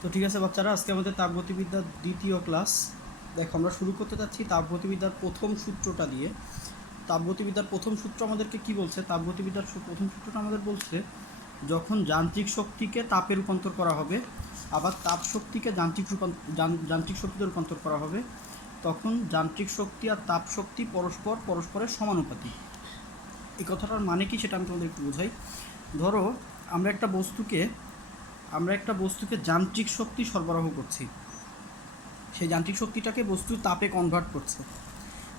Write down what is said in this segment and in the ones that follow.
তো ঠিক আছে বাচ্চারা, আজকে আমাদের তাপগতিবিদ্যার দ্বিতীয় ক্লাস। দেখো, আমরা শুরু করতে যাচ্ছি তাপগতিবিদ্যার প্রথম সূত্রটা দিয়ে। তাপগতিবিদ্যার প্রথম সূত্র আমাদেরকে কি বলছে? তাপগতিবিদ্যার প্রথম সূত্রটা আমাদের বলছে, যখন যান্ত্রিক শক্তিকে তাপে রূপান্তর করা হবে, আবার তাপ শক্তিকে যান্ত্রিক শক্তিতে রূপান্তর করা হবে, তখন যান্ত্রিক শক্তি আর তাপ শক্তি পরস্পরের সমানুপাতিক। এই কথাটার মানে কি সেটা আমি তোমাদের একটু বোঝাই। ধরো, আমরা একটা বস্তুকে যান্ত্রিক শক্তি সরবরাহ করছি, সেই যান্ত্রিক শক্তিটাকে বস্তুর তাপে কনভার্ট করছে।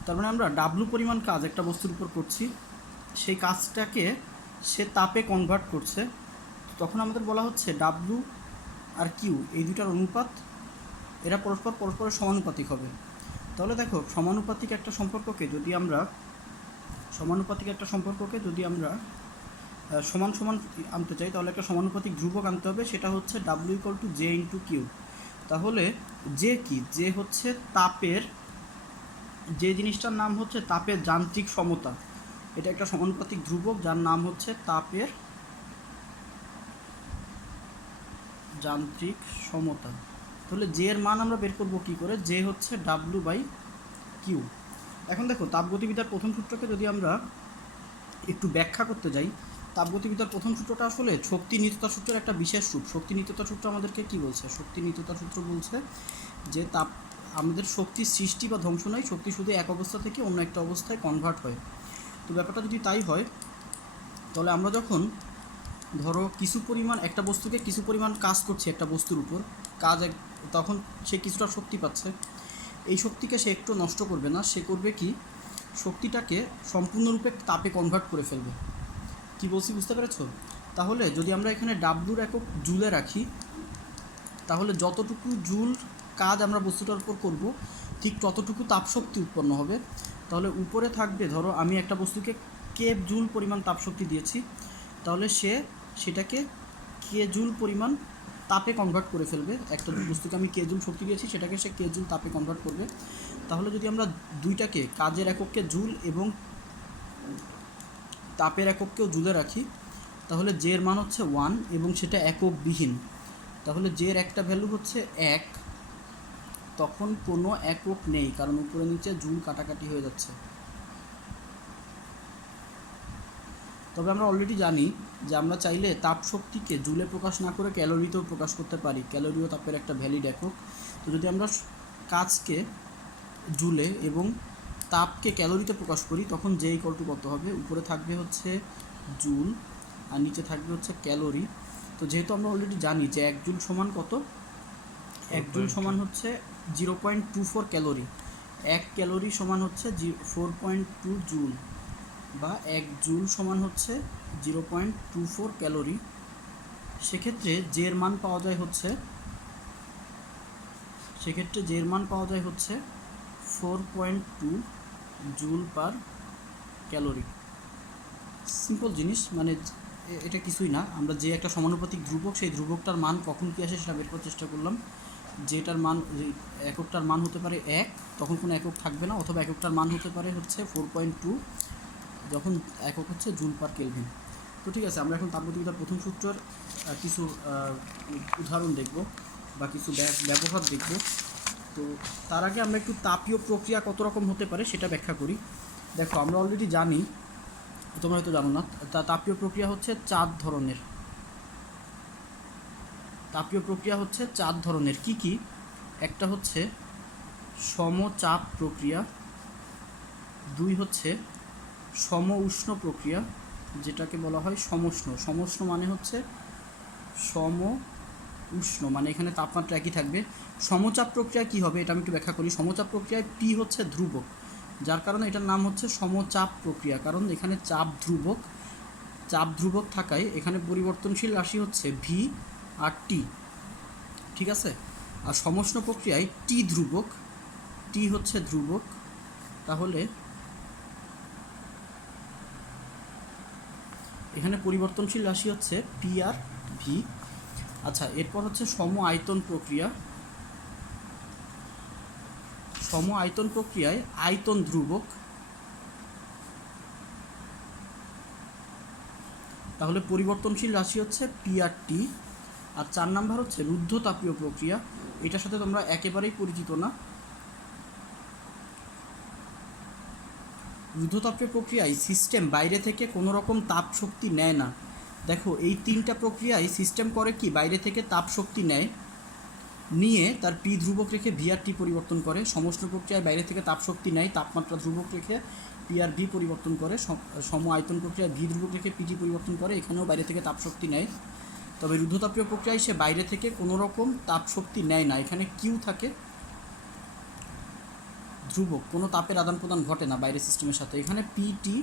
তার মানে আমরা ডাব্লু পরিমাণ কাজ একটা বস্তুর উপর করছি, সেই কাজটাকে সে তাপে কনভার্ট করছে। তখন আমাদের বলা হচ্ছে ডাব্লু আর কিউ এই দুটার অনুপাত, এরা পরস্পরের সমানুপাতিক হবে। তাহলে দেখো, সমানুপাতিক একটা সম্পর্ককে যদি আমরা সমান সমান আনতে চাই, তাহলে একটা সমানুপাতিক ধ্রুবক আনতে হবে, সেটা হচ্ছে ডাব্লু equal to j into q. তাহলে যে কি, যে হচ্ছে তাপের, যে জিনিসটার নাম হচ্ছে তাপের যান্ত্রিক সমতা, এটা একটা সমানুপাতিক ধ্রুবক যার নাম হচ্ছে তাপের যান্ত্রিক সমতা। তাহলে জে এর মান আমরা বের করব কি করে? জে হচ্ছে ডাব্লু বাই কিউ। এখন দেখো, তাপগতিবিদ্যার প্রথম সূত্রকে যদি আমরা একটু ব্যাখ্যা করতে যাই, তাপগতিবিদ্যার প্রথম সূত্রটা আসলে শক্তি নিত্যতা সূত্রের একটা বিশেষ রূপ। শক্তি নিত্যতা সূত্র আমাদেরকে কি বলছে? শক্তি নিত্যতা সূত্র বলছে যে আমাদের শক্তির সৃষ্টি বা ধ্বংস নয়, শক্তি শুধু এক অবস্থা থেকে অন্য একটা অবস্থায় কনভার্ট হয়। তো ব্যাপারটা যদি তাই হয়, তাহলে আমরা যখন ধরো একটা বস্তুকে কিছু পরিমাণ কাজ করছি একটা বস্তুর উপর, তখন সে কিছুটা শক্তি পাচ্ছে। এই শক্তিকে সে একটু নষ্ট করবে না, সে করবে কি, শক্তিটাকে সম্পূর্ণরূপে তাপে কনভার্ট করে ফেলবে। কি বলছি বুঝতে পেরেছো? তাহলে যদি আমরা এখানে ডাব্লুর একক জুলে রাখি, তাহলে যতটুকু জুল কাজ আমরা বস্তুটার উপর করব, ঠিক ততটুকু তাপশক্তি উৎপন্ন হবে। তাহলে উপরে থাকবে, ধরো আমি একটা বস্তুকে কে জুল পরিমাণ তাপশক্তি দিয়েছি, তাহলে সেটাকে কে জুল পরিমাণ তাপে কনভার্ট করে ফেলবে। একটা বস্তুকে আমি কে জুল শক্তি দিয়েছি, সেটাকে সে কে জুল তাপে কনভার্ট করবে। তাহলে যদি আমরা দুইটাকে, কাজের একককে জুল এবং তাপের একককেও জুলে রাখি, তাহলে জে এর মান হচ্ছে 1 এবং সেটা এককবিহীন। তাহলে জে এর একটা ভ্যালু হচ্ছে 1, তখন কোনো একক নেই, কারণ উপরে নিচে জুল কাটাকাটি হয়ে যাচ্ছে। তবে আমরা অলরেডি জানি যে আমরা চাইলে তাপ শক্তিকে জুলে প্রকাশ না করে ক্যালোরিতেও প্রকাশ করতে পারি। ক্যালোরিও তাপের একটা ভ্যালিড একক। তো যদি আমরা কাজকে জুলে এবং তাপকে ক্যালোরিতে প্রকাশ করি, তখন জে ইকুয়াল টু কত হবে? উপরে থাকবে হচ্ছে জুল আর নিচে থাকবে হচ্ছে ক্যালোরি। তো যেহেতু আমরা অলরেডি জানি যে 1 জুল সমান কত, 1 জুল সমান হচ্ছে 0.24 ক্যালোরি, 1 ক্যালোরি সমান হচ্ছে 4.2 জুল, বা 1 জুল সমান হচ্ছে 0.24 ক্যালোরি। সেক্ষেত্রে জে এর মান পাওয়া যায় হচ্ছে 4.2 জুল পার ক্যালোরি। সিম্পল জিনিস, মানে এটা কিছুই না। আমরা যে একটা সমানুপাতিক ধ্রুবক, সেই ধ্রুবকটার মান কখন কী আসে সেটা বের করার চেষ্টা করলাম। যেটার মান, এককটার মান হতে পারে 1, তখন কোনো একক থাকবে না, অথবা এককটার মান হতে পারে হচ্ছে 4.2, যখন একক হচ্ছে জুল পার কেলভিন। তো ঠিক আছে, আমরা এখন তাপগতিবিদ্যার প্রথম সূত্রের কিছু উদাহরণ দেখব বা কিছু ব্যবহার দেখব। তো তার আগে আমরা একটু তাপীয় প্রক্রিয়া কত রকম হতে পারে সেটা ব্যাখ্যা করি। দেখো, আমরা অলরেডি জানি, তোমরা হয়তো জানো না, তাপীয় প্রক্রিয়া হচ্ছে 4 ধরনের। তাপীয় প্রক্রিয়া হচ্ছে 4 ধরনের। কি কি? একটা হচ্ছে সমচাপ প্রক্রিয়া, 2 হচ্ছে সম উষ্ণ প্রক্রিয়া, যেটাকে বলা হয় সমষ্ণ। সমষ্ণ মানে হচ্ছে সম উষ্ণ, মানে এখানে তাপমাত্রা একই থাকবে। সমচাপ প্রক্রিয়া কি হবে এটা আমি একটু ব্যাখ্যা করি। সমচাপ প্রক্রিয়ায় পি হচ্ছে ধ্রুবক, যার কারণে এটার নাম হচ্ছে সমচাপ প্রক্রিয়া, কারণ এখানে চাপ ধ্রুবক থাকায় এখানে পরিবর্তনশীল রাশি হচ্ছে ভি আর টি। ঠিক আছে? আর সমষ্ণ প্রক্রিয়ায় টি হচ্ছে ধ্রুবক, তাহলে এখানে পরিবর্তনশীল রাশি হচ্ছে পি আর ভি। আচ্ছা, এরপর হচ্ছে সম আয়তন প্রক্রিয়ায় আয়তন ধ্রুবক, তাহলে পরিবর্তনশীল রাশি হচ্ছে পি আর টি। আর 4 নাম্বার হচ্ছে রুদ্ধতাপীয় প্রক্রিয়া, এটার সাথে তোমরা একেবারেই পরিচিত না। রুদ্ধতাপীয় প্রক্রিয়ায় সিস্টেম বাইরে থেকে কোনো রকম তাপ শক্তি নেয় না। দেখো এই 3টা প্রক্রিয়ায় সিস্টেম করে কি, বাইরে থেকে তাপ শক্তি নেয়, নিয়ে তার পি ধ্রুবক রেখে ভি আর টি পরিবর্তন করে। সমষ্ণ প্রক্রিয়ায় বাইরে থেকে তাপ শক্তি নেয়, তাপমাত্রা ধ্রুবক রেখে পি আর ভি পরিবর্তন করে। সম আয়তন প্রক্রিয়ায় ভি ধ্রুবক রেখে পিটি পরিবর্তন করে, এখানেও বাইরে থেকে তাপ শক্তি নেয়। তবে রুদ্ধতাপীয় প্রক্রিয়ায় সে বাইরে থেকে কোনো রকম তাপ শক্তি নেয় না, এখানে কিউ থাকে ধ্রুবক, কোনো তাপের আদান প্রদান ঘটে না বাইরের সিস্টেমের সাথে। এখানে পি টি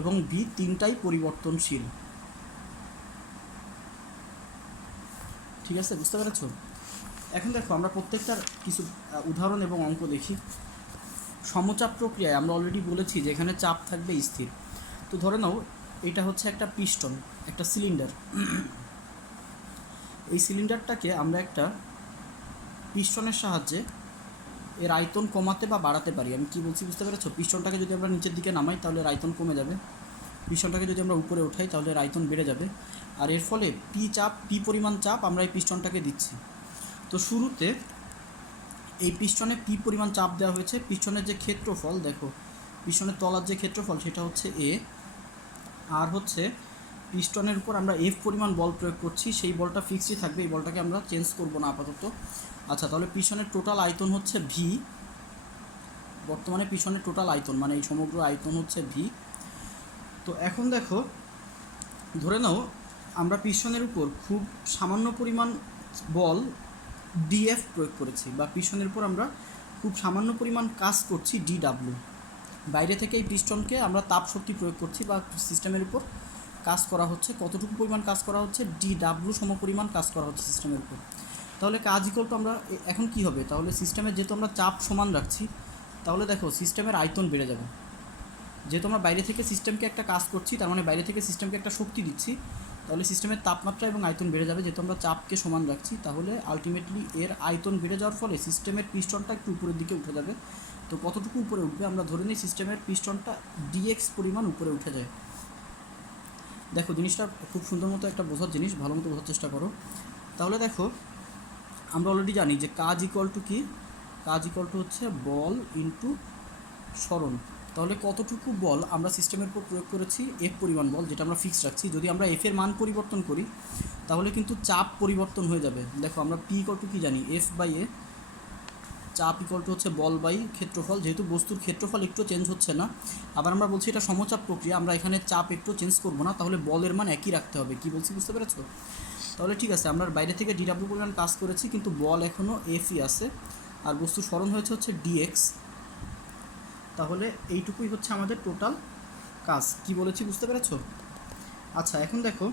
এবং ভি 3টাই পরিবর্তনশীল। ঠিক আছে, বুঝতে পেরেছ? এখন দেখো আমরা প্রত্যেকটার কিছু উদাহরণ এবং অঙ্ক দেখি। সমচাপ প্রক্রিয়ায় আমরা অলরেডি বলেছি যে এখানে চাপ থাকবে স্থির। তো ধরে নাও এটা হচ্ছে একটা পিস্টন, একটা সিলিন্ডার। এই সিলিন্ডারটাকে আমরা একটা পিস্টনের সাহায্যে এর আয়তন কমাতে বা বাড়াতে পারি। আমি কি বলছি বুঝতে পেরেছো? পিস্টনটাকে যদি আমরা নিচের দিকে নামাই তাহলে এর আয়তন কমে যাবে, পিস্টনটাকে যদি আমরা উপরে উঠাই তাহলে এর আয়তন বেড়ে যাবে। আর এর ফলে পি পরিমাণ চাপ আমরা এই পিস্টনটাকে দিচ্ছি। তো শুরুতে এই পিস্টনে পি পরিমাণ চাপ দেওয়া হয়েছে। পিস্টনের যে ক্ষেত্রফল, দেখো পিস্টনের তলার যে ক্ষেত্রফল সেটা হচ্ছে এ, আর হচ্ছে পিস্টনের উপর আমরা এফ পরিমাণ বল প্রয়োগ করছি, সেই বলটা ফিক্সডই থাকবে, এই বলটাকে আমরা চেঞ্জ করব না আপাতত। আচ্ছা, তাহলে পিস্টনের টোটাল আয়তন হচ্ছে ভি, বর্তমানে পিস্টনের টোটাল আয়তন মানে এই সমগ্র আয়তন হচ্ছে ভি। তো এখন দেখো ধরে নাও আমরা পিস্টনের উপর খুব সামান্য পরিমাণ বল ডিএফ প্রয়োগ করেছি, বা পিস্টনের উপর আমরা খুব সামান্য পরিমাণ কাজ করছি ডিডাব্লিউ। বাইরে থেকে এই পিস্টনকে আমরা তাপ শক্তি প্রয়োগ করছি, বা সিস্টেমের উপর কাজ করা হচ্ছে, কতটুকু পরিমাণ কাজ করা হচ্ছে, ডিডাব্লিউ সমপরিমাণ কাজ করা হচ্ছে সিস্টেমের উপর। তাহলে কাজ ইকুয়াল টু আমরা এখন কি হবে, তাহলে সিস্টেমের যেহেতু আমরা চাপ সমান রাখছি, তাহলে দেখো সিস্টেমের আয়তন বেড়ে যাবে। যেহেতু আমরা বাইরে থেকে সিস্টেমকে একটা কাজ করছি, তার মানে বাইরে থেকে সিস্টেমকে একটা শক্তি দিচ্ছি, তাহলে সিস্টেমের তাপমাত্রা এবং আয়তন বেড়ে যাবে। যেহেতু আমরা চাপকে সমান রাখছি, তাহলে আলটিমেটলি এর আয়তন বেড়ে যাওয়ার ফলে সিস্টেমের পিস্টনটা একটু উপরের দিকে উঠে যাবে। তো কতটুকু উপরে উঠবে, আমরা ধরে নিই সিস্টেমের পিস্টনটা ডিএক্স পরিমাণ উপরে উঠে যায়। দেখো জিনিসটা খুব সুন্দর মতো একটা বোঝার জিনিস, ভালো মতো বোঝার চেষ্টা করো। তাহলে দেখো আমরা অলরেডি জানি যে কাজ ইকুয়াল টু কি, কাজ ইকুয়াল টু হচ্ছে বল ইন্টু সরণ। তাহলে কতটুকু বল আমরা সিস্টেমের উপর প্রয়োগ করেছি, এফ পরিমাণ বল, যেটা আমরা ফিক্স রাখছি। যদি আমরা এফের মান পরিবর্তন করি তাহলে কিন্তু চাপ পরিবর্তন হয়ে যাবে। দেখো আমরা পি ইকুয়াল টু কী জানি, এফ বাই এ, চাপ ইকুয়াল টু হচ্ছে বল বাই ক্ষেত্রফল। যেহেতু বস্তুর ক্ষেত্রফল একটু চেঞ্জ হচ্ছে না, আবার আমরা বলছি এটা সমচাপ প্রক্রিয়া, আমরা এখানে চাপ একটু চেঞ্জ করবো না, তাহলে বলের মান একই রাখতে হবে। কি বলছি বুঝতে পেরেছো? তাহলে ঠিক আছে, আমরা বাইরে থেকে ডিডাব্লিউ পরিমাণ কাজ করেছি, কিন্তু বল এখনও এফই আছে, আর বস্তুর সরণ হয়েছে হচ্ছে ডিএক্স। তাহলে এইটুকুই হচ্ছে আমাদের টোটাল কাজ। কি বলেছি বুঝতে পেরেছো? আচ্ছা, এখন দেখো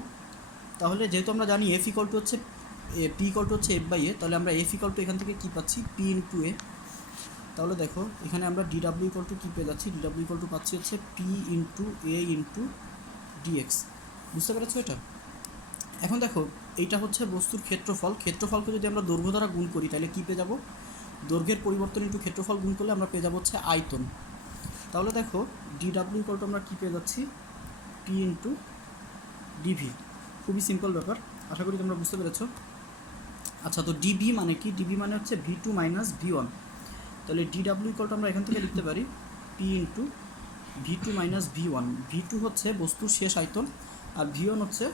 তাহলে যেহেতু আমরা জানি এফ ইকুয়াল টু হচ্ছে পি ইকুয়াল টু হচ্ছে এফ বাই এ, তাহলে আমরা এফ ইকুয়াল টু এখান থেকে কী পাচ্ছি, পি ইন্টু এ। তাহলে দেখো এখানে আমরা ডিডাব্লিউ ইকুয়াল টু কী পেয়ে যাচ্ছি, ডিডাব্লিউ ইকুয়াল টু পাচ্ছি হচ্ছে পি ইন্টু এ ইন্টু ডিএক্স। বুঝতে পেরেছো এটা? এখন দেখো এইটা হচ্ছে বস্তুর ক্ষেত্রফল, ক্ষেত্রফলকে যদি আমরা দৈর্ঘ্য দ্বারা গুণ করি তাহলে কী পেয়ে যাবো, দৈর্ঘ্যের পরিবর্তন ইন্টু ক্ষেত্রফল গুণ করলে আমরা পেয়ে যাবো হচ্ছে আয়তন। তাহলে দেখো ডিডাব্লিউ ইকুয়াল টু আমরা কী পেয়ে যাচ্ছি, পি ইন্টু ডিভি। খুবই সিম্পল ব্যাপার, আশা করি তোমরা বুঝতে পেরেছো। আচ্ছা, তো ডিভি মানে কি, ডিভি মানে হচ্ছে v two minus v one. তাহলে ডিডাব্লিউ ইকুয়াল টু আমরা এখান থেকে লিখতে পারি p into v two minus v one. V two হচ্ছে বস্তুর শেষ আয়তন, আর ভি ওয়ান হচ্ছে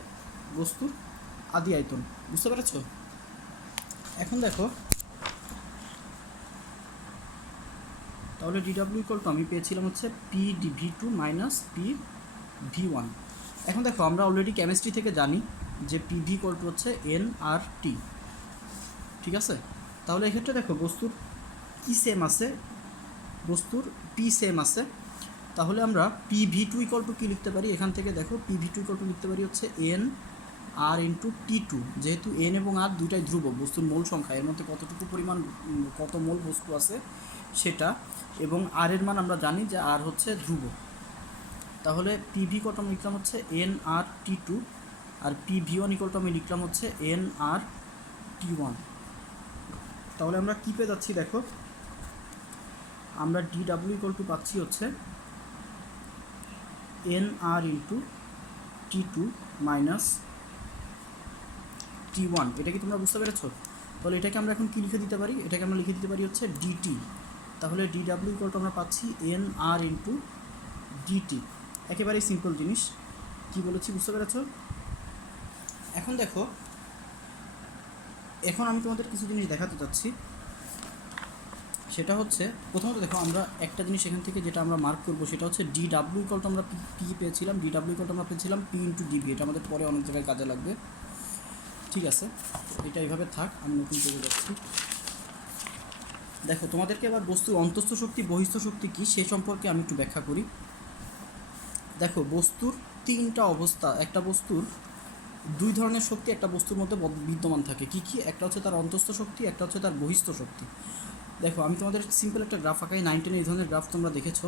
বস্তুর আদি আয়তন। বুঝতে পেরেছো? এখন দেখো তাহলে ডিডাব্লিউ ইকুয়াল টু আমি পেয়েছিলাম হচ্ছে p d v two minus p v one. এখন দেখো আমরা অলরেডি কেমিস্ট্রি থেকে জানি যে পি ভি ইকুয়াল টু হচ্ছে এন আর টি। ঠিক আছে, তাহলে এক্ষেত্রে দেখো বস্তুর কি সেম আছে, বস্তুর পি সেম আছে, তাহলে আমরা P V two equal to কী লিখতে পারি, এখান থেকে দেখো P V two equal to লিখতে পারি হচ্ছে N R into T two. যেহেতু এন এবং আর দুইটাই ধ্রুবক, বস্তুর মোল সংখ্যা, এর মধ্যে কতটুকু পরিমাণ কত মোল বস্তু আছে সেটা, এবং আর এর মান আমরা জানি যে আর হচ্ছে ধ্রুবক। তাহলে পি ভি কত আমি লিখলাম হচ্ছে এন আর টি টু, আর p v one equal to আমি লিখলাম হচ্ছে এন আর টি ওয়ান। তাহলে আমরা কী পেয়ে যাচ্ছি, দেখো আমরা ডিডাব্লিউ ইকুয়াল টু পাচ্ছি হচ্ছে N R into T two minus T1, এটা কি তোমরা বুঝতে পেরেছো? তাহলে এটাকে আমরা এখন কী লিখে দিতে পারি? এটাকে আমরা লিখে দিতে পারি হচ্ছে DT। তাহলে DW ইকুয়াল টু আমরা পাচ্ছি NR ইন্টু DT। একেবারেই সিম্পল জিনিস, কি বলেছি বুঝতে পেরেছো? এখন দেখো, এখন আমি তোমাদের কিছু জিনিস দেখাতে চাচ্ছি। সেটা হচ্ছে প্রথমত দেখো, আমরা একটা জিনিস এখান থেকে যেটা আমরা মার্ক করবো সেটা হচ্ছে DW ইকুয়াল টু আমরা পি পেয়েছিলাম, DW ইকুয়াল টু আমরা পেয়েছিলাম P ইন্টু DV। এটা আমাদের পরে অনেক জায়গায় কাজে লাগবে, ঠিক আছে? এটা এইভাবে থাক, আমি নতুন করে যাচ্ছি। দেখো তোমাদেরকে এবার বস্তুর অন্তস্থ শক্তি বহিস্থ শক্তি কী সেই সম্পর্কে আমি একটু ব্যাখ্যা করি। দেখো বস্তুর তিনটা অবস্থা, একটা বস্তুর দুই ধরনের শক্তি একটা বস্তুর মধ্যে বিদ্যমান থাকে। কি কি? একটা হচ্ছে তার অন্তস্থ শক্তি, একটা হচ্ছে তার বহিস্থ শক্তি। দেখো আমি তোমাদের সিম্পল একটা গ্রাফ আঁকাই, 9 10 এই ধরনের গ্রাফ তোমরা দেখেছো।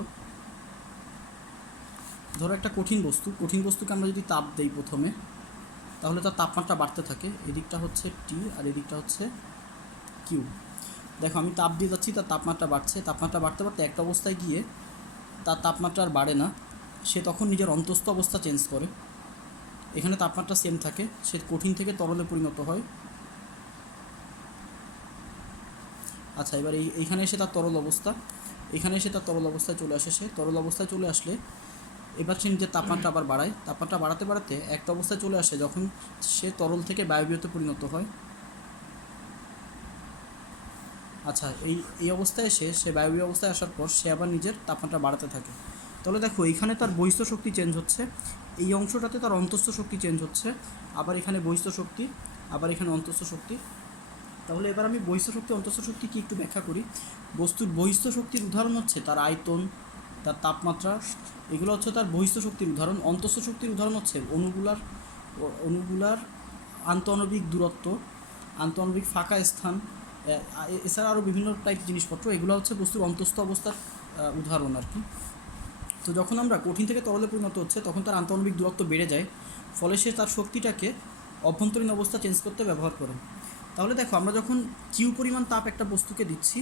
ধরো একটা কঠিন বস্তুকে আমরা যদি তাপ দেই প্রথমে, তাহলে তার তাপমাত্রা বাড়তে থাকে। এদিকটা হচ্ছে টি আর এদিকটা হচ্ছে কিউ। দেখো আমি তাপ দিয়ে যাচ্ছি, তার তাপমাত্রা বাড়ছে, তাপমাত্রা বাড়তে বাড়তে একটা অবস্থায় গিয়ে তার তাপমাত্রা আর বাড়ে না, সে তখন নিজের অন্তস্থ অবস্থা চেঞ্জ করে। এখানে তাপমাত্রা সেম থাকে, সে কঠিন থেকে তরলে পরিণত হয়। আচ্ছা, এবার এইখানে এসে তার তরল অবস্থা, এখানে এসে তার তরল অবস্থায় চলে আসে। সে তরল অবস্থায় চলে আসলে এবার সে নিজের তাপমাত্রা আবার বাড়ায়, তাপমাত্রা বাড়াতে বাড়াতে একটা অবস্থায় চলে আসে যখন সে তরল থেকে বায়বীয়তে পরিণত হয়। আচ্ছা, এই অবস্থায় এসে সে বায়বীয় অবস্থায় আসার পর সে আবার নিজের তাপমাত্রা বাড়াতে থাকে। তাহলে দেখো এইখানে তার বহিস্থ শক্তি চেঞ্জ হচ্ছে, এই অংশটাতে তার অন্তস্থ শক্তি চেঞ্জ হচ্ছে, আবার এখানে বহিস্থ শক্তি, আবার এখানে অন্তস্থ শক্তি। তাহলে এবার আমি বহিস্থ শক্তি অন্তস্থ শক্তি কি একটু ব্যাখ্যা করি। বস্তুর বহিস্থ শক্তির উদাহরণ হচ্ছে তার আয়তন, তার তাপমাত্রা, এগুলো হচ্ছে তার বহিস্থ শক্তির উদাহরণ। অন্তস্থ শক্তির উদাহরণ হচ্ছে অণুগুলার আন্তঃআণবিক দূরত্ব, আন্তঃআণবিক ফাঁকা স্থান, এছাড়া আরও বিভিন্ন টাইপ জিনিসপত্র। এগুলো হচ্ছে বস্তুর অন্তস্থ অবস্থার উদাহরণ আর কি। তো যখন আমরা কঠিন থেকে তরলে পরিণত হচ্ছে তখন তার আন্তঃআণবিক দূরত্ব বেড়ে যায়, ফলে সে তার শক্তিটাকে অভ্যন্তরীণ অবস্থা চেঞ্জ করতে ব্যবহার করে। তাহলে দেখো আমরা যখন কিউ পরিমাণ তাপ একটা বস্তুকে দিচ্ছি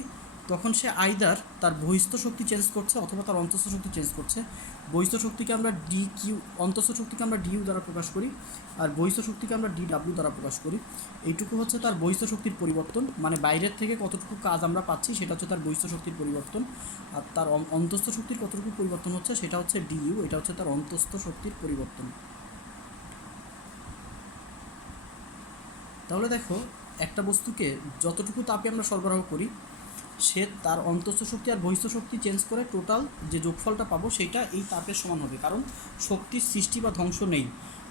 তখন সে আইদার তার বহিস্থ শক্তি চেঞ্জ করছে অথবা তার অন্তস্থ শক্তি চেঞ্জ করছে। বহিস্থ শক্তিকে আমরা ডি কিউ, অন্তস্থ শক্তিকে আমরা ডিইউ দ্বারা প্রকাশ করি, আর বহিস্থ শক্তিকে আমরা DW দ্বারা প্রকাশ করি। এইটুকু হচ্ছে তার বহিস্থ শক্তির পরিবর্তন, মানে বাইরের থেকে কতটুকু কাজ আমরা পাচ্ছি সেটা হচ্ছে তার বহিস্থ শক্তির পরিবর্তন। আর তার অন্তস্থ শক্তির কতটুকু পরিবর্তন হচ্ছে সেটা হচ্ছে ডিইউ, এটা হচ্ছে তার অন্তস্থ শক্তির পরিবর্তন। তাহলে দেখো একটা বস্তুকে যতটুকু তাপে আমরা সরবরাহ করি সে তার অন্তস্থ শক্তি আর বহিস্থ শক্তি চেঞ্জ করে টোটাল যে যোগফলটা পাবো সেইটা এই তাপের সমান হবে, কারণ শক্তির সৃষ্টি বা ধ্বংস নেই।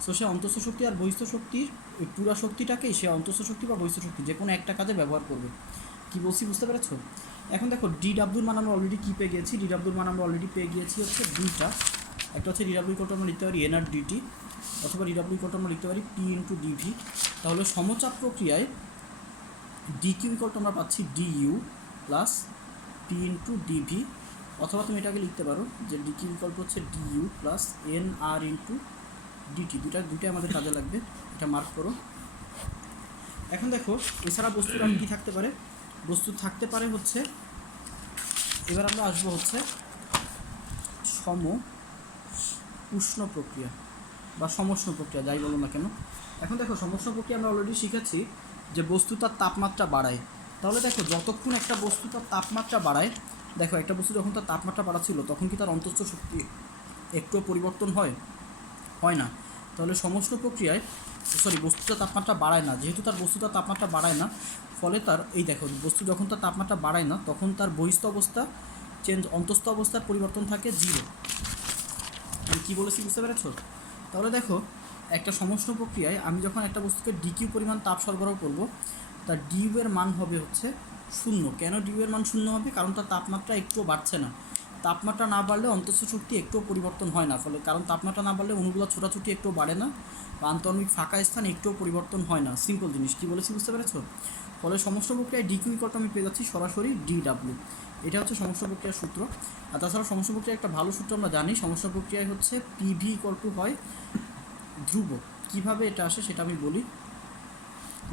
সো সে অন্তস্থ শক্তি আর বহিস্থ শক্তির ওই পুরা শক্তিটাকেই সে অন্তস্থ শক্তি বা বহিস্থ শক্তি যে কোনো একটা কাজে ব্যবহার করবে। কি বলছি বুঝতে পেরেছো? এখন দেখো DWর মান আমরা অলরেডি কী পেয়ে গিয়েছি, DWর মান আমরা অলরেডি পেয়ে গিয়েছি হচ্ছে দুইটা। একটা হচ্ছে DW ইকুয়াল টু আমরা লিখতে পারি NR DT, অথবা DW ইকুয়াল টু আমরা লিখতে পারি P ইন্টু DV। তাহলে সমচাপ প্রক্রিয়ায় DQ ইকুয়াল টু আমরা পাচ্ছি DU plus P into DV, অথবা তুমি এটাকে লিখতে পারো যে DQ ইকুয়াল টু হচ্ছে DU plus NR into DT। দুইটাই আমাদের কাজে লাগবে, এটা মার্ক করো। এখন দেখো এছাড়া বস্তুর আর কী থাকতে পারে? বস্তু থাকতে পারে হচ্ছে, এবার আমরা আসবো হচ্ছে সম উষ্ণ প্রক্রিয়া বা সমষ্ণ প্রক্রিয়া, যাই বলো না কেন। এখন দেখো সমষ্ণ প্রক্রিয়া আমরা অলরেডি শিখেছি যে বস্তু তার তাপমাত্রা বাড়ায়। তাহলে দেখো যতক্ষণ একটা বস্তু তার তাপমাত্রা বাড়ায়, দেখো একটা বস্তু যখন তার তাপমাত্রা বাড়াচ্ছিল তখন কি তার অন্তস্থ শক্তি একটুও পরিবর্তন হয় না। তাহলে সমষ্ণ প্রক্রিয়ায় বস্তুটা তাপমাত্রা বাড়ায় না, যেহেতু তার বস্তুটা তাপমাত্রা বাড়ায় না, ফলে তার এই দেখো বস্তু যখন তার তাপমাত্রা বাড়ায় না তখন তার বহিস্থ অবস্থা চেঞ্জ, অন্তস্থ অবস্থার পরিবর্তন থাকে 0। আমি কী বলেছি বুঝতে পেরেছ? তাহলে দেখো একটা সমষ্ণ প্রক্রিয়ায় আমি যখন একটা বস্তুকে ডিকিউ পরিমাণ তাপ সরবরাহ করব, তার ডিউ এর মান হবে হচ্ছে 0। কেন ডিউ এর মান 0 হবে? কারণ তার তাপমাত্রা একটুও বাড়ছে না। তাপমাত্রা না বাড়লে অন্তস্থ শক্তি একটুও পরিবর্তন হয় না, ফলে কারণ তাপমাত্রা না বাড়লে অণুগুলো ছোটাছুটি একটুও বাড়ে না বা আন্তঃআণবিক ফাঁকা স্থান একটুও পরিবর্তন হয় না। সিম্পল জিনিস, কী বলেছি বুঝতে পেরেছ? ফলে সমষ্ণ প্রক্রিয়ায় ডিকিউ ইকুয়াল টু আমি পেয়ে যাচ্ছি সরাসরি DW। এটা হচ্ছে সমষ্ণ প্রক্রিয়ার সূত্র। আর তাছাড়া সমষ্ণ প্রক্রিয়ার একটা ভালো সূত্র আমরা জানি, সমষ্ণ প্রক্রিয়ায় হচ্ছে PV ইকুয়াল টু হয় ধ্রুব। কীভাবে এটা আসে সেটা আমি বলি।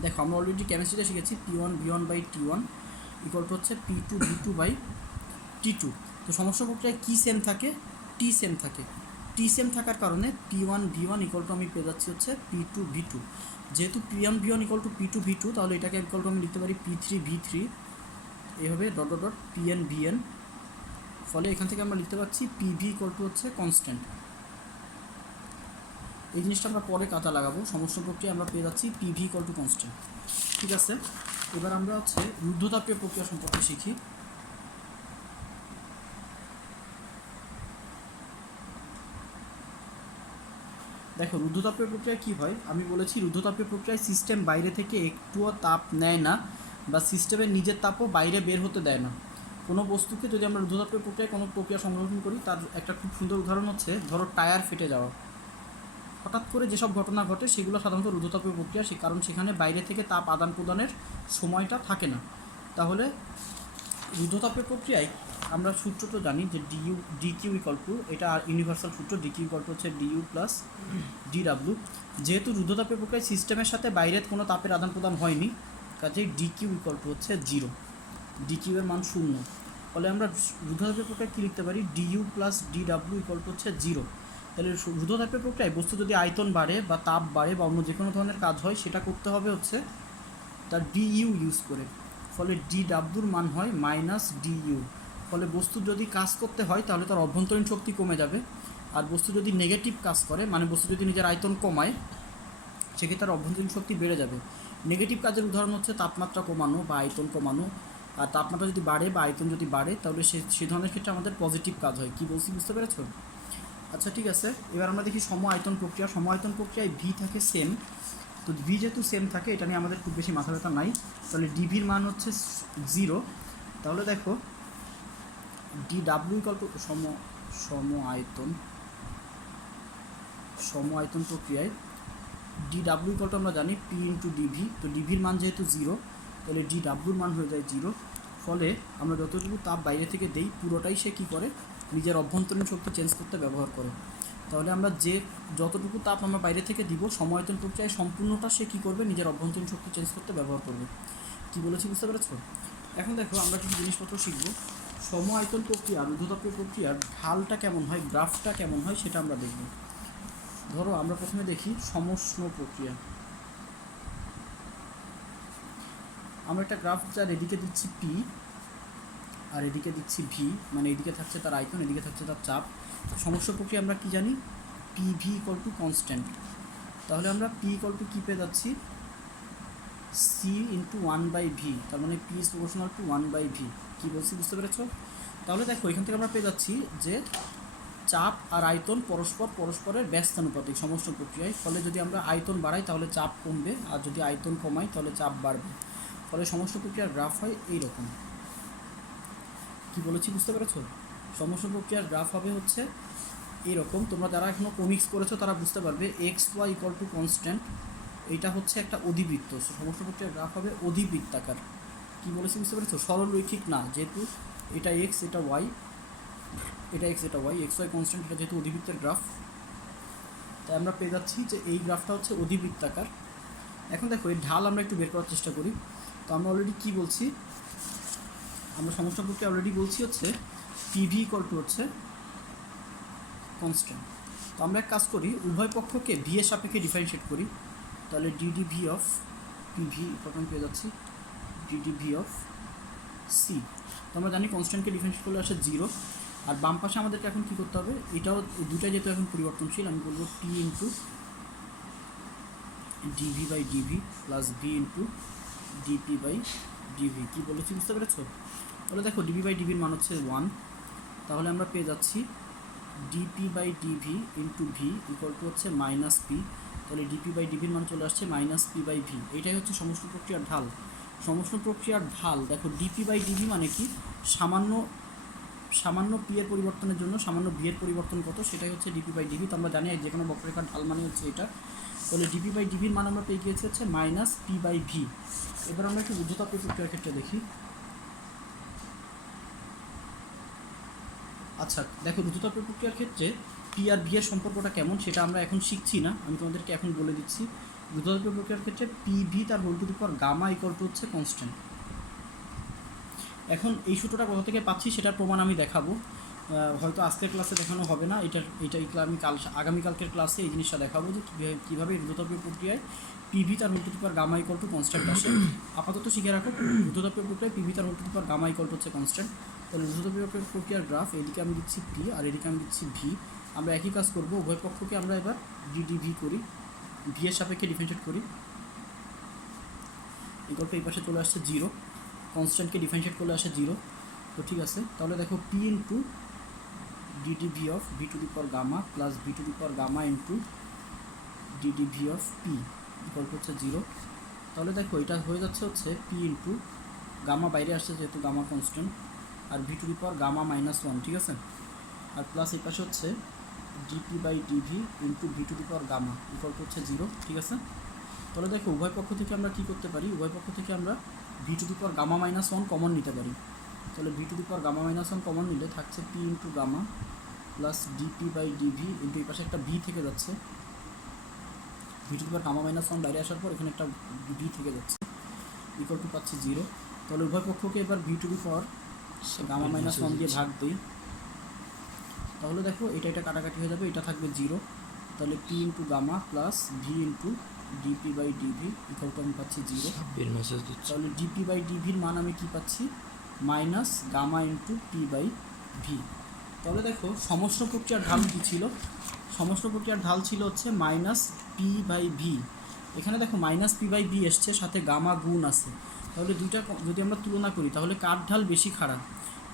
দেখো আমরা অলরেডি কেমিস্ট্রিতে শিখেছি P1 V1 by T1 equal to হচ্ছে P2 V2 বাই T2। তো সমষ্ণ প্রক্রিয়ায় কী সেম থাকে? T সেম থাকে। T সেম থাকার কারণে P1 V1 ইকুয়াল টু আমি পেয়ে যাচ্ছি হচ্ছে P2 V2। যেহেতু P1 V1 equal to P2 V2, তাহলে এটাকে ইকুয়াল টু আমি লিখতে পারি P3 V3, এইভাবে dot dot dot PN VN। ফলে এখান থেকে আমরা লিখতে পাচ্ছি PV ইকুয়াল টু হচ্ছে কনস্ট্যান্ট। এই জিনিসটা আমরা পরে কাজে লাগাবো। সমস্ত প্রক্রিয়া আমরা পেয়ে যাচ্ছি PV ইকুয়াল টু কনস্ট্যান্ট। ঠিক আছে, এবার আমরা হচ্ছে রুদ্ধতাপীয় প্রক্রিয়া সম্পর্কে শিখি। দেখো রুদ্ধতাপীয় প্রক্রিয়া কী হয়, আমি বলেছি রুদ্ধতাপীয় প্রক্রিয়ায় সিস্টেম বাইরে থেকে একটুও তাপ নেয় না বা সিস্টেমের নিজের তাপও বাইরে বের হতে দেয় না। কোনো বস্তুকে যদি আমরা রুদ্ধতাপীয় প্রক্রিয়ায় কোনো প্রক্রিয়া সংরক্ষণ করি, তার একটা খুব সুন্দর উদাহরণ হচ্ছে ধরো টায়ার ফেটে যাওয়া। হঠাৎ করে যেসব ঘটনা ঘটে সেগুলো সাধারণত রুদ্ধতাপীয় প্রক্রিয়া, কারণ সেখানে বাইরে থেকে তাপ আদান প্রদানের সময়টা থাকে না। তাহলে রুদ্ধতাপীয় প্রক্রিয়ায় আমরা সূত্রটা জানি যে ডিকিউ ইকুয়াল টু, এটা ইউনিভার্সাল সূত্র, ডিকিউ ইকুয়াল টু হচ্ছে ডিইউ প্লাস ডিডাব্লিউ। যেহেতু রুদ্ধতাপীয় প্রক্রিয়ায় সিস্টেমের সাথে বাইরের কোনো তাপের আদান প্রদান হয়নি, কাজেই ডিকিউ ইকুয়াল টু হচ্ছে 0, ডিকিউ এর মান 0। ফলে আমরা রুদ্ধতাপীয় প্রক্রিয়ায় কী লিখতে পারি, DU plus DW equal to হচ্ছে 0। তাহলে রুদ্ধতাপীয় প্রক্রিয়ায় বস্তু যদি আয়তন বাড়ে বা তাপ বাড়ে বা অন্য যে কোনো ধরনের কাজ হয়, সেটা করতে হবে হচ্ছে তার ডিইউ ইউজ করে। ফলে ডিডাব্লিউর মান হয় মাইনাস ডিইউ। ফলে বস্তু যদি কাজ করতে হয় তাহলে তার অভ্যন্তরীণ শক্তি কমে যাবে, আর বস্তু যদি নেগেটিভ কাজ করে, মানে বস্তু যদি নিজের আয়তন কমায়, সেক্ষেত্রে তার অভ্যন্তরীণ শক্তি বেড়ে যাবে। নেগেটিভ কাজের উদাহরণ হচ্ছে তাপমাত্রা কমানো বা আয়তন কমানো। আর তাপমাত্রা যদি বাড়ে বা আয়তন যদি বাড়ে, তাহলে সে ধরনের ক্ষেত্রে আমাদের পজিটিভ কাজ হয়। কী বলছি বুঝতে পেরেছো? আচ্ছা ঠিক আছে, এবার আমরা দেখি সম আয়তন প্রক্রিয়া। সম আয়তন প্রক্রিয়ায় ভি থাকে সেম। তো ভি যেহেতু সেম থাকে, এটা নিয়ে আমাদের খুব বেশি মাথা ব্যথা নাই। তাহলে ডিভির মান হচ্ছে 0। তাহলে দেখো ডিডাব্লিউ ইকুয়াল টু সম আয়তন প্রক্রিয়ায় ডিডাব্লিউ ইকুয়াল টু আমরা জানি পি ইন্টু ডিভি। তো ডিভির মান যেহেতু 0, তাহলে ডিডাব্লিউর মান হয়ে যায় 0। ফলে আমরা যতটুকু তাপ বাইরে থেকে দেই, পুরোটাই সে কী করে, নিজের অভ্যন্তরীণ শক্তি চেঞ্জ করতে ব্যবহার করে। তাহলে আমরা যতটুকু তাপ আমরা বাইরে থেকে দিব, সম আয়তন প্রক্রিয়ায় সম্পূর্ণটা সে কী করবে, নিজের অভ্যন্তরীণ শক্তি চেঞ্জ করতে ব্যবহার করবে। কী বলেছি বুঝতে পেরেছো? এখন দেখো আমরা কিছু জিনিসপত্র শিখব। সম আয়তন প্রক্রিয়া রুদ্ধতাপীয় প্রক্রিয়ার ঢালটা কেমন হয়, গ্রাফটা কেমন হয়, সেটা আমরা দেখব। ধরো আমরা প্রথমে দেখি সমষ্ণ প্রক্রিয়া। আমরা একটা গ্রাফ, যার এদিকে দিচ্ছি পি আর এদিকে দিচ্ছি ভি, মানে এদিকে থাকছে তার আয়তন, এদিকে থাকছে তার চাপ। সমষ্ণ প্রক্রিয়া আমরা কি জানি, P v equal to constant. তাহলে আমরা পি ইকুয়াল টু কী পেয়ে যাচ্ছি, সি ইন্টু 1/v, তার মানে P is proportional to 1/v। কী বলছি বুঝতে পেরেছো? তাহলে দেখো এখান থেকে আমরা পেয়ে যাচ্ছি যে চাপ আর আয়তন পরস্পরের ব্যস্তানুপাতিক সমষ্ণ প্রক্রিয়ায়। ফলে যদি আমরা আয়তন বাড়াই তাহলে চাপ কমবে, আর যদি আয়তন কমাই তাহলে চাপ বাড়বে। ফলে সমষ্ণ প্রক্রিয়ার গ্রাফ হয় এইরকম। কী বলেছি বুঝতে পেরেছো? সমষ্ণ প্রক্রিয়ার গ্রাফ হবে হচ্ছে এইরকম। তোমরা যারা এখনও কমিক্স করেছো তারা বুঝতে পারবে, x y equal to constant, এইটা হচ্ছে একটা অধিবৃত্ত। সমষ্ণ প্রক্রিয়ার গ্রাফ হবে অধিবৃত্তাকার। কী বলেছি বুঝতে পেরেছো? সরলরৈখিক না, যেহেতু এটা এক্স এটা ওয়াই, এটা এক্স এটা ওয়াই, এক্স ওয়াই কনস্ট্যান্ট, এটা যেহেতু অধিবৃত্তের গ্রাফ, তাই আমরা পেয়ে যাচ্ছি যে এই গ্রাফটা হচ্ছে অধিবৃত্তাকার। এখন দেখো এর ঢাল আমরা একটু বের করার চেষ্টা করি। তো আমরা অলরেডি কী বলছি, আমরা সমষ্ণ প্রক্রিয়া অলরেডি বলছি হচ্ছে পিভি ইকুয়াল টু হচ্ছে কনস্ট্যান্ট। তো আমরা এক কাজ করি, উভয় পক্ষকে ভি এর সাপেক্ষে ডিফারেন্সিয়েট করি। তাহলে ডিডি ভি অফ পিভি প্রথম পেয়ে যাচ্ছি ডিডি ভি অফ সি। তো আমরা জানি কনস্ট্যান্টকে ডিফারেন্সিয়েট করলে আসে 0। আর বাম পাশে আমাদেরকে এখন কী করতে হবে, এটাও দুটাই যেহেতু এখন পরিবর্তনশীল, আমি বলবো P into D V by D V plus V into DP by D V. কী বলেছি বুঝতে পেরেছো? তাহলে দেখো ডিভি বাই ডিভির মান হচ্ছে 1। তাহলে আমরা পেয়ে যাচ্ছি d p by d v into v equal to হচ্ছে মাইনাস পি। তাহলে ডিপি বাই ডিভির মান চলে আসছে মাইনাস পি বাই ভি। এইটাই হচ্ছে সমষ্ণ প্রক্রিয়ার ঢাল। সমষ্ণ প্রক্রিয়ার ঢাল দেখো ডিপি বাই ডিভি মানে কি, সামান্য পি এর পরিবর্তনের জন্য সামান্য ভি এর পরিবর্তন কত, সেটাই হচ্ছে ডিপি বাই ডিভি। তো আমরা জানি যে কোনো বক্ররেখার ঢাল মানে হচ্ছে এটা। তাহলে ডিপি বাই ডিভির মান আমরা পেয়ে গিয়েছি হচ্ছে মাইনাস পি বাই ভি। এবার আমরা একটু রুদ্ধতাপীয় প্রক্রিয়ার ক্ষেত্রে দেখি। আচ্ছা দেখো রুদ্ধতাপীয় প্রক্রিয়ার ক্ষেত্রে পি আর ভি এর সম্পর্কটা কেমন সেটা আমরা এখন শিখছি না, আমি তোমাদেরকে এখন বলে দিচ্ছি। রুদ্ধতাপীয় প্রক্রিয়ার ক্ষেত্রে পি ভি তার whole to the power gamma equal to হচ্ছে কনস্ট্যান্ট। এখন এই সূত্রটা কোথা থেকে পাচ্ছি সেটার প্রমাণ আমি দেখাবো। হয়তো আজকের ক্লাসে দেখানো হবে না, এটা আমি আগামীকালকের ক্লাসে এই জিনিসটা দেখাবো যে কীভাবে রুদ্ধতাপীয় প্রক্রিয়ায় পিভি তার উল্টো power gamma equal to constant আসে। আপাতত শিখে রাখো রুদ্ধতাপীয় প্রক্রিয়ায় পিভি তার উল্টো পাওয়ার গামা ইকুয়াল টু হচ্ছে কনস্ট্যান্ট। তাহলে রুদ্ধতাপীয় প্রক্রিয়ার গ্রাফ, এদিকে আমি দিচ্ছি পি আর এদিকে আমি দিচ্ছি ভি। আমরা একই কাজ করব, উভয় পক্ষকে আমরা এবার ডিডিভি করি, ভি এর সাপেক্ষে ডিফারেন্সিয়েট করি। ইকুয়াল টু এই পাশে চলে আসছে 0, কনস্ট্যান্টকে ডিফারেন্সিয়েট করলে আসে 0। তো ঠিক আছে, তাহলে দেখো p into d d v of v to the power gamma plus v to the power gamma into d d v of p equal to হচ্ছে 0। তাহলে দেখো এটা হয়ে যাচ্ছে হচ্ছে পি ইন্টু গামা বাইরে আসছে যেহেতু গামা কনস্ট্যান্ট, আর v to the power gamma -1, ঠিক আছে, আর প্লাস এই পাশে হচ্ছে d p by d v into v to the power gamma equal to হচ্ছে 0, ঠিক আছে। তাহলে দেখো উভয় পক্ষ থেকে আমরা কী করতে পারি, উভয় পক্ষ থেকে আমরা v to the power gamma -1 common নিতে পারি। তাহলে v to the power gamma -1 common নিলে থাকছে p into gamma plus d p by d v into এই পাশে একটা ভি থেকে যাচ্ছে, v to the power gamma -1 বাইরে আসার পর এখানে একটা ভি থেকে যাচ্ছে ইকুয়াল টু পাচ্ছি 0। তাহলে উভয় পক্ষকে এবার v to the power gamma -1 দিয়ে ভাগ দিই, তাহলে দেখো এটা কাটাকাটি হয়ে যাবে, এটা থাকবে 0। তাহলে p into gamma plus V into DP by d v equal to আমি পাচ্ছি 0। তাহলে ডিপি বাই ডিভির মান আমি কী পাচ্ছি, minus gamma into p by v. তাহলে দেখো সমস্ত প্রক্রিয়ার ঢাল কী ছিল, সমস্ত প্রক্রিয়ার ঢাল ছিল হচ্ছে মাইনাস পি বাই ভি। এখানে দেখো মাইনাস পি বাই ভি এসছে, সাথে গামা গুণ আছে। তাহলে দুইটা যদি আমরা তুলনা করি তাহলে কার ঢাল বেশি খারাপ।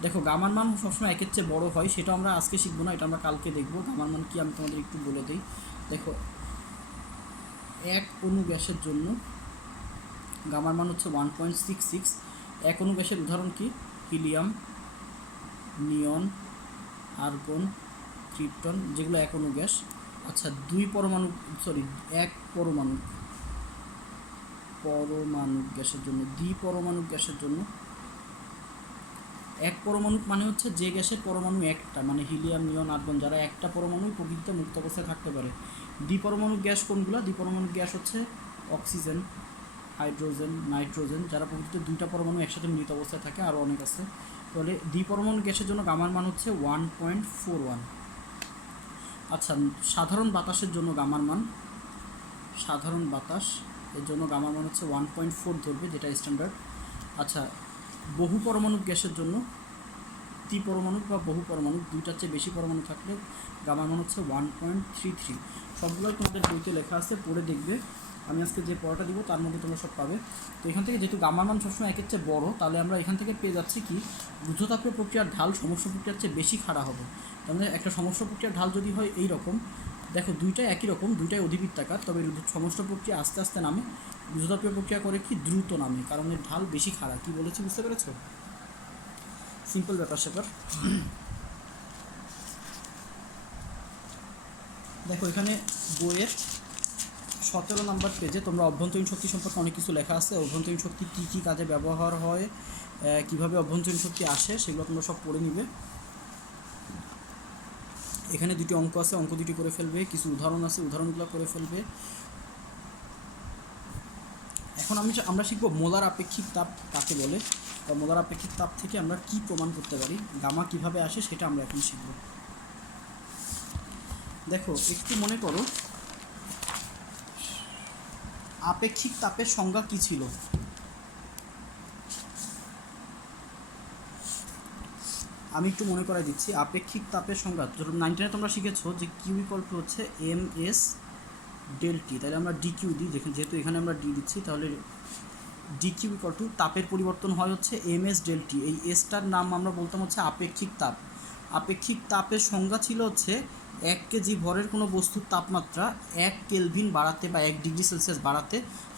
দেখো গামার মান সবসময় একের চেয়ে বড়ো হয়, সেটা আমরা আজকে শিখবো না, এটা আমরা কালকে দেখবো। গামার মান কি আমি তোমাদের একটু বলে দিই। দেখো 1 অণু গ্যাসের জন্য গামার মান হচ্ছে 1.66। 1 অণু গ্যাসের উদাহরণ কি, হিলিয়াম, নিয়ন, আর্গন, ক্রিপ্টন, যেগুলো 1 অণু গ্যাস। আচ্ছা 1 পরমাণু গ্যাসের জন্য, দ্বিপরমাণুক গ্যাসের জন্য 1 পরমাণু মানে হচ্ছে যে গ্যাসের পরমাণু একটা, মানে হিলিয়াম, নিয়ন, আর্গন যারা একটা পরমাণুই প্রকৃতিতে মুক্ত অবস্থায় থাকতে পারে। দ্বিপরমাণুক গ্যাস কোনগুলো, দ্বিপরমাণুক গ্যাস হচ্ছে অক্সিজেন, হাইড্রোজেন, নাইট্রোজেন, যারা প্রকৃতিতে 2টা পরমাণু একসাথে মিলিত অবস্থায় থাকে, আরও অনেক আছে। তাহলে দ্বিপরমাণু গ্যাসের জন্য গামার মান হচ্ছে 1.41। আচ্ছা সাধারণ বাতাসের জন্য গামার মান, সাধারণ বাতাস এর জন্য গামার মান হচ্ছে 1.4 ধরবে, যেটা স্ট্যান্ডার্ড। আচ্ছা বহু পরমাণু গ্যাসের জন্য, ত্রিপরমাণু বা বহু পরমাণু, 2টার চেয়ে বেশি পরমাণু থাকলে গামার মান হচ্ছে 1.33। সবগুলোই তোমাদের বইতে লেখা আছে, পড়ে দেখবে। আমি আজকে যে পড়াটা দিব তার মধ্যে তোমরা সব পাবে। তো এখান থেকে যেহেতু গামার মান সবসময় একের চেয়ে বড়ো, তাহলে আমরা এখান থেকে পেয়ে যাচ্ছি কি, রুদ্ধতাপীয় প্রক্রিয়ার ঢাল সমস্ত প্রক্রিয়ার চেয়ে বেশি খাড়া হবে। তার মানে একটা সমস্ত প্রক্রিয়ার ঢাল যদি হয় এই রকম, দেখো দুইটাই একই রকম, দুইটাই অধিবৃত্তাকার, তবে সমস্ত প্রক্রিয়া আস্তে আস্তে নামে, রুদ্ধতাপীয় প্রক্রিয়া করে কি দ্রুত নামে, কারণ এর ঢাল বেশি খাড়া। কী বলেছি বুঝতে পেরেছো? সিম্পল ব্যাপার স্যাপার। দেখো এখানে বইয়ের 17 নম্বর পেজে তোমরা অভ্যন্তরীণ শক্তি সম্পর্কে অনেক কিছু লেখা আছে। অভ্যন্তরীণ শক্তি কী কী কাজে ব্যবহার হয়, কীভাবে অভ্যন্তরীণ শক্তি আসে, সেগুলো তোমরা সব পড়ে নিবে। এখানে 2টি অঙ্ক আছে, অঙ্ক 2টি করে ফেলবে, কিছু উদাহরণ আছে, উদাহরণগুলো করে ফেলবে। এখন আমরা শিখব মোলার আপেক্ষিক তাপ কাকে বলে, বা মোলার আপেক্ষিক তাপ থেকে আমরা কি প্রমাণ করতে পারি, গামা কিভাবে আসে সেটা আমরা এখন শিখব। দেখো একটু মনে করো আপেক্ষিক তাপের সংজ্ঞা কী ছিল। আমি একটু মনে করাই দিচ্ছি আপেক্ষিক তাপের সংজ্ঞা। ধরুন 9 তোমরা শিখেছো যে কিউ ইকুয়াল টু হচ্ছে MS ডেল টি, তাহলে আমরা ডিকিউ দিই, যেহেতু এখানে আমরা ডি দিচ্ছি, তাহলে ডিকিউ ইকুয়াল টু তাপের পরিবর্তন হয় হচ্ছে MS ডেল টি। এই এসটার নাম আমরা বলতাম হচ্ছে আপেক্ষিক তাপ। আপেক্ষিক তাপের সংজ্ঞা ছিল হচ্ছে 1 কেজি ভরের কোনো বস্তুর তাপমাত্রা 1 কেলভিন বাড়াতে বা 1 ডিগ্রি সেলসিয়াস বাড়াতে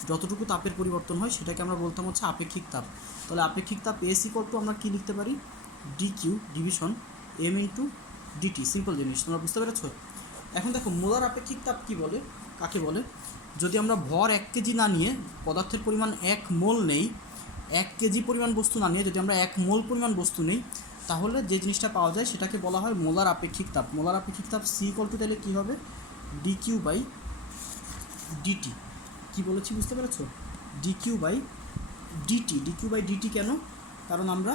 যতটুকু তাপের পরিবর্তন হয় সেটাকে আমরা বলতাম হচ্ছে আপেক্ষিক তাপ। তাহলে আপেক্ষিক তাপ এস ইকুয়াল টু আমরা কী লিখতে পারি, d q division m into d t. Simple জিনিস, তোমরা বুঝতে পেরেছো। এখন দেখো মোলার আপেক্ষিক তাপ কী বলে, কাকে বলে, যদি আমরা ভর 1 কেজি না নিয়ে পদার্থের পরিমাণ 1 মোল নেই, 1 কেজি পরিমাণ বস্তু না নিয়ে যদি আমরা 1 মোল পরিমাণ বস্তু নেই, তাহলে যে জিনিসটা পাওয়া যায় সেটাকে বলা হয় মোলার আপেক্ষিক তাপ। মোলার আপেক্ষিক তাপ সি ইকুয়াল টু তাহলে কী হবে, ডিকিউ বাই ডিটি। কী বলেছি বুঝতে পেরেছো, d q by d t. D q by d t কেন, কারণ আমরা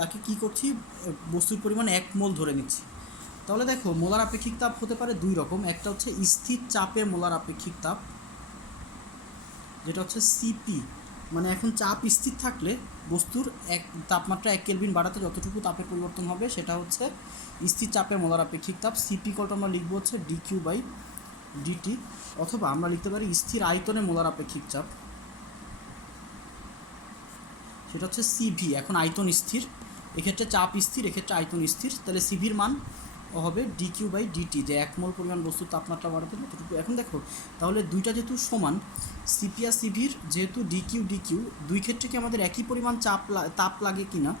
তাকে কি করছি, বস্তুর পরিমাণ 1 মোল ধরে নিচ্ছি। তাহলে দেখো মোলার আপেক্ষিক তাপ হতে পারে দুই রকম, একটা হচ্ছে স্থির চাপে মোলার আপেক্ষিক তাপ, যেটা হচ্ছে সিপি, মানে এখন চাপ স্থির থাকলে বস্তুর তাপমাত্রা 1 কেলভিন বাড়াতে যতটুকু তাপের পরিবর্তন হবে সেটা হচ্ছে স্থির চাপে মোলার আপেক্ষিক তাপ। সিপি কলটা আমরা লিখবো হচ্ছে ডিকিউ বাই ডিটি, অথবা আমরা লিখতে পারি স্থির আয়তনে মোলার আপেক্ষিক চাপ, সেটা হচ্ছে সিভি। এখন আয়তন স্থির, এক্ষেত্রে চাপ স্থির, এক্ষেত্রে আয়তন স্থির, তাহলে সিভির মান হবে ডিকিউ বাই ডিটি, যে 1 মোল পরিমাণ বস্তুর তাপমাত্রা বাড়াতে যতটুকু। এখন দেখো তাহলে দুইটা যেহেতু সমান, সিপি আর সিভির যেহেতু ডিকিউ ডিকিউ, দুই ক্ষেত্রে কি আমাদের একই পরিমাণ তাপ লাগে কি না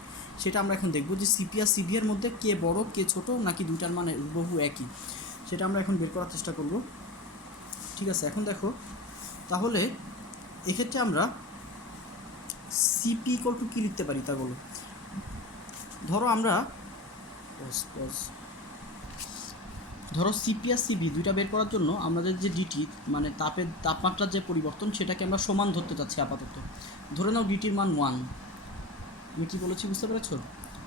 সেটা আমরা এখন দেখব, যে সিপি আর সিভি এর মধ্যে কে বড় কে ছোট, নাকি দুইটার মানে বহু একই, সেটা আমরা এখন বের করার চেষ্টা করব। ঠিক আছে, এখন দেখো তাহলে এক্ষেত্রে আমরা সিপি ইকুয়াল টু কী লিখতে পারি তা বলো। ধরো আমরা ধরো সিপি আর সিবি দুইটা বের করার জন্য আমাদের যে ডিটি মানে তাপমাত্রার যে পরিবর্তন সেটাকে আমরা সমান ধরতে চাচ্ছি আপাতত। ধরে নাও ডিটির মান 1। আমি কী বলেছি বুঝতে পেরেছো,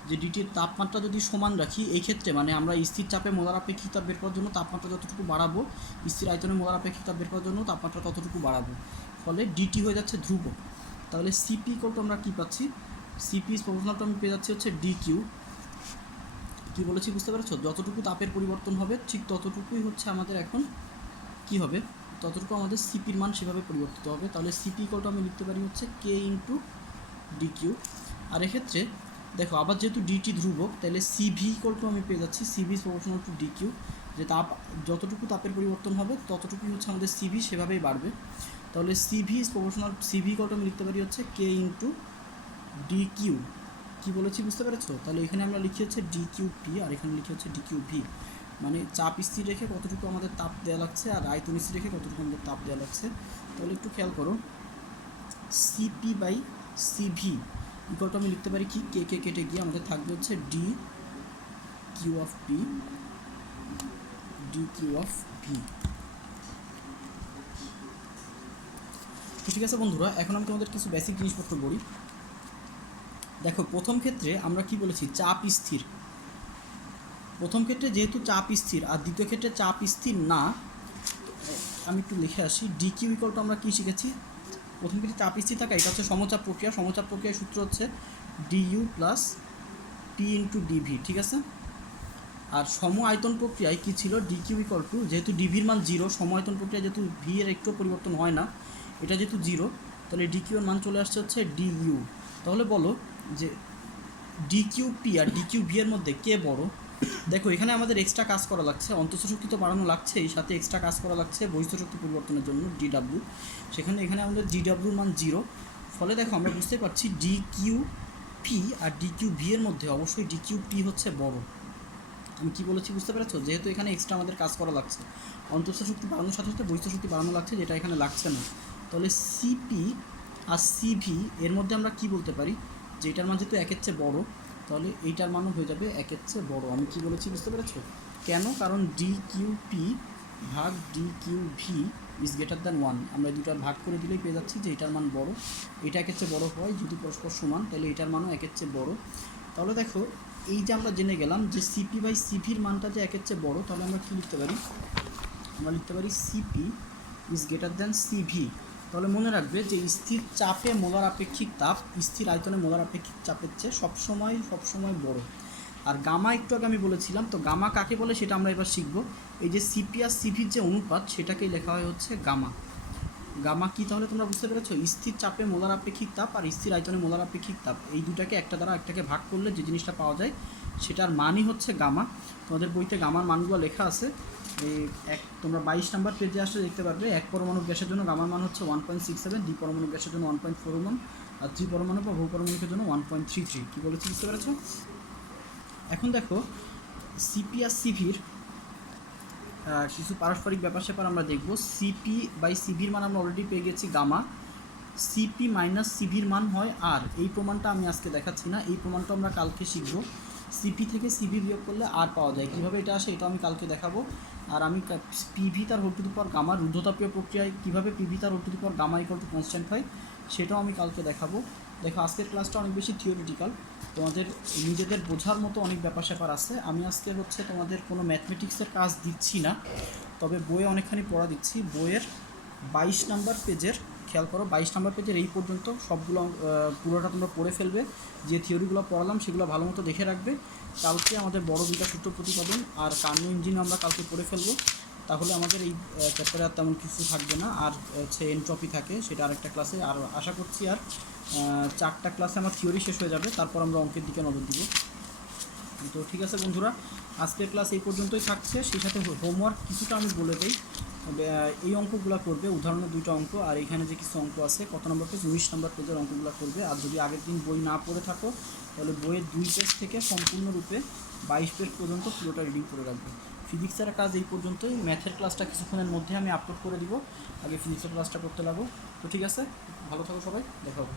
যে ডিটির তাপমাত্রা যদি সমান রাখি এই ক্ষেত্রে মানে আমরা স্থির চাপে মোলার আপেক্ষিক তাপ বের করার জন্য তাপমাত্রা যতটুকু বাড়াবো, স্থির আয়তনে মোলার আপেক্ষিক তাপ বের করার জন্য তাপমাত্রা ততটুকু বাড়াবো, ফলে ডিটি হয়ে যাচ্ছে ধ্রুবক। তাহলে সিপি করতে আমরা কী পাচ্ছি, সিপি প্রপোর্শনাল টু আমি পেয়ে যাচ্ছি হচ্ছে ডিকিউ। কী বলেছি বুঝতে পেরেছো, যতটুকু তাপের পরিবর্তন হবে ঠিক ততটুকুই হচ্ছে আমাদের এখন কি হবে, ততটুকু আমাদের সিপির মান সেভাবে পরিবর্তিত হবে। তাহলে সিপি ইকুয়াল আমি লিখতে পারি হচ্ছে কে ইন্টু ডিকিউ। আর এক্ষেত্রে দেখো আবার যেহেতু ডিটি ধ্রুবক, তাহলে সিভি ইকুয়াল আমি পেয়ে যাচ্ছি সিভি প্রপোর্শনাল টু ডিকিউ, যে যতটুকু তাপের পরিবর্তন হবে ততটুকুই হচ্ছে আমাদের সিভি সেভাবেই বাড়বে। তাহলে সিভি প্রপোর্শনাল সিভি ইকুয়াল আমি লিখতে পারি হচ্ছে কে ইন্টু ডিকিউ। কী বলেছি বুঝতে পেরেছো, তাহলে এখানে আমরা লিখি হচ্ছে ডিকিউ পি আর এখানে লিখি হচ্ছে ডিকিউ ভি, মানে চাপ স্থির রেখে কতটুকু আমাদের তাপ দেওয়া লাগছে আর আয়তন স্থির রেখে কতটুকু আমাদের তাপ দেওয়া লাগছে। তাহলে একটু খেয়াল করো, সিপি বাই সিভি ইকুয়ালটা আমি লিখতে পারি কি, কে কে কেটে গিয়ে আমাদের থাকবে হচ্ছে d q of p, d q of v. ঠিক আছে বন্ধুরা, এখন আমি তোমাদের কিছু বেসিক জিনিসপত্র বলি। দেখো প্রথম ক্ষেত্রে আমরা কি বলেছি, চাপ স্থির। প্রথম ক্ষেত্রে যেহেতু চাপ স্থির আর দ্বিতীয় ক্ষেত্রে চাপ স্থির না, আমি একটু লিখে আসি। ডিকিউ ইকুয়ালটা আমরা কী শিখেছি, প্রথম ক্ষেত্রে চাপ স্থির থাকা, এটা হচ্ছে সমচাপ প্রক্রিয়া। সমচাপ প্রক্রিয়ার সূত্র হচ্ছে d u plus p into d v, ঠিক আছে। আর সম আয়তন প্রক্রিয়ায় কী ছিল, ডিকিউ ইকুয়াল টু, যেহেতু ডিভির মান 0, সম আয়তন প্রক্রিয়ায় যেহেতু ভি এর একটু পরিবর্তন হয় না, এটা যেহেতু 0, তাহলে ডিকিউ এর মান চলে আসছে হচ্ছে ডিইউ। তাহলে বলো যে DQ P R DQ V এর মধ্যে কে বড়। দেখো এখানে আমাদের এক্সট্রা কাজ করা লাগছে, অন্তঃস্থ শক্তি তো বাড়ানো লাগছে, এই সাথে এক্সট্রা কাজ করা লাগছে বহিঃস্থ শক্তি পরিবর্তনের জন্য ডিডাব্লিউ। সেখানে এখানে আমাদের ডিডাব্লিউর মান 0, ফলে দেখো আমরা বুঝতে পারছি DQ P R DQ V এর মধ্যে অবশ্যই ডিকিউ পি হচ্ছে বড়। আমি কী বলেছি বুঝতে পেরেছো, যেহেতু এখানে এক্সট্রা আমাদের কাজ করা লাগছে, অন্তঃস্থ শক্তি বাড়ানোর সাথে সাথে বহিঃস্থ শক্তি বাড়ানো লাগছে, যেটা এখানে লাগছে না। তাহলে সিপি আর সিভি এর মধ্যে আমরা কি বলতে পারি, যে এটার মান যেহেতু 1-এর চেয়ে বড়, তাহলে এইটার মানও হয়ে যাবে 1-এর চেয়ে বড়। আমি কি বলেছি বুঝতে পেরেছো, কেন, কারণ ডি কিউ পি ভাগ d q v is greater than 1। আমরা এই দুটো ভাগ করে দিলেই পেয়ে যাচ্ছি যে এটার মান বড়, এটা 1-এর চেয়ে বড় হয়, যদি পরস্পর সমান তাহলে এটার মানও 1-এর চেয়ে বড়। তাহলে দেখো এই যে আমরা জেনে গেলাম যে সিপি বাই সিভির মানটা যে 1-এর চেয়ে বড়, তাহলে আমরা কী লিখতে পারি, আমরা লিখতে পারি CP is greater than CV. তাহলে মনে রাখবে যে স্থির চাপে মোলার আপেক্ষিক তাপ স্থির আয়তনে মোলার আপেক্ষিক চাপের চেয়ে সবসময় বড়। আর গামা একটু আগে আমি বলেছিলাম, তো গামা কাকে বলে সেটা আমরা এবার শিখব। এই যে সিপি আর সিভির যে অনুপাত সেটাকেই লেখা হয় হচ্ছে গামা। গামা কি তাহলে তোমরা বুঝতে পেরেছো, স্থির চাপে মোলার আপেক্ষিক তাপ আর স্থির আয়তনে মোলার আপেক্ষিক তাপ, এই দুটাকে একটা দ্বারা একটাকে ভাগ করলে যে জিনিসটা পাওয়া যায় সেটার মানই হচ্ছে গামা। তোমাদের বইতে গামার মানগুলো লেখা আছে, তোমরা 22 নম্বর পেজে আসলে দেখতে পারবে। 1 পরমাণু গ্যাসের জন্য গামার মান হচ্ছে 1.67, 2 পরমাণু গ্যাসের জন্য 1.41 আর 3 পরমাণু বা বহু পরমাণুকের জন্য 1.33। কী বলেছি বুঝতে পেরেছো। এখন দেখো সিপি আর সিভির কিছু পারস্পরিক ব্যাপার স্যাপার আমরা দেখব। সিপি বাই সিভির মান আমরা অলরেডি পেয়ে গেছি গামা, সিপি মাইনাস সিভির মান হয় আর, এই প্রমাণটা আমি আজকে দেখাচ্ছি না, এই প্রমাণটা আমরা কালকে শিখব। সিপি থেকে সিভি বিয়োগ করলে আর পাওয়া যায়, কীভাবে এটা আসে এটা আমি কালকে দেখাবো। আর আমি পিভি তার whole to the power gamma রুদ্ধতাপীয় প্রক্রিয়ায় কীভাবে পিভি তার whole to the power gamma equal to constant হয় সেটাও আমি কালকে দেখাবো। দেখো আজকের ক্লাসটা অনেক বেশি থিওরিটিক্যাল, তোমাদের নিজেদের বোঝার মতো অনেক ব্যাপার স্যাপার আছে। আমি আজকে হচ্ছে তোমাদের কোনো ম্যাথমেটিক্সের কাজ দিচ্ছি না, তবে বইয়ে অনেকখানি পড়া দিচ্ছি। বইয়ের 22 নাম্বার পেজের, খেয়াল করো 22 নাম্বার পেজের এই পর্যন্ত সবগুলো পুরোটা তোমরা পড়ে ফেলবে। যে থিওরিগুলো পড়ালাম সেগুলো ভালো মতো দেখে রাখবে। কালকে আমাদের বড় বিটা সূত্র প্রতিপাদন আর কার্নো ইঞ্জিন আমরা কালকে পড়ে ফেলবো, তাহলে আমাদের এই চ্যাপ্টারে আর তেমন কিছু থাকবে না। আর হচ্ছে এনট্রপি থাকে, সেটা আরেকটা ক্লাসে। আর আশা করছি আর 4টা ক্লাসে আমার থিওরি শেষ হয়ে যাবে, তারপর আমরা অঙ্কের দিকে নজর দিব। তো ঠিক আছে বন্ধুরা, আজকের ক্লাস এই পর্যন্তই থাকছে। সেই সাথে হোমওয়ার্ক কিছুটা আমি বলে দিই। এই অঙ্কগুলো করবে, উদাহরণের 2টা অঙ্ক, আর এখানে যে কিছু অঙ্ক আছে, কত নম্বর পেজ, 19 নম্বর পেজের অঙ্কগুলো করবে। আর যদি আগের দিন বই না পড়ে থাকো তাহলে বইয়ের 2 পেজ থেকে সম্পূর্ণরূপে 22 পেজ পর্যন্ত পুরোটা রিডিং করে রাখবে। ফিজিক্সের কাজ এই পর্যন্তই। ম্যাথের ক্লাসটা কিছুক্ষণের মধ্যে আমি আপলোড করে দিব, আগে ফিজিক্সের ক্লাসটা করতে লাগো। তো ঠিক আছে, ভালো থাকো সবাই, দেখা হবে।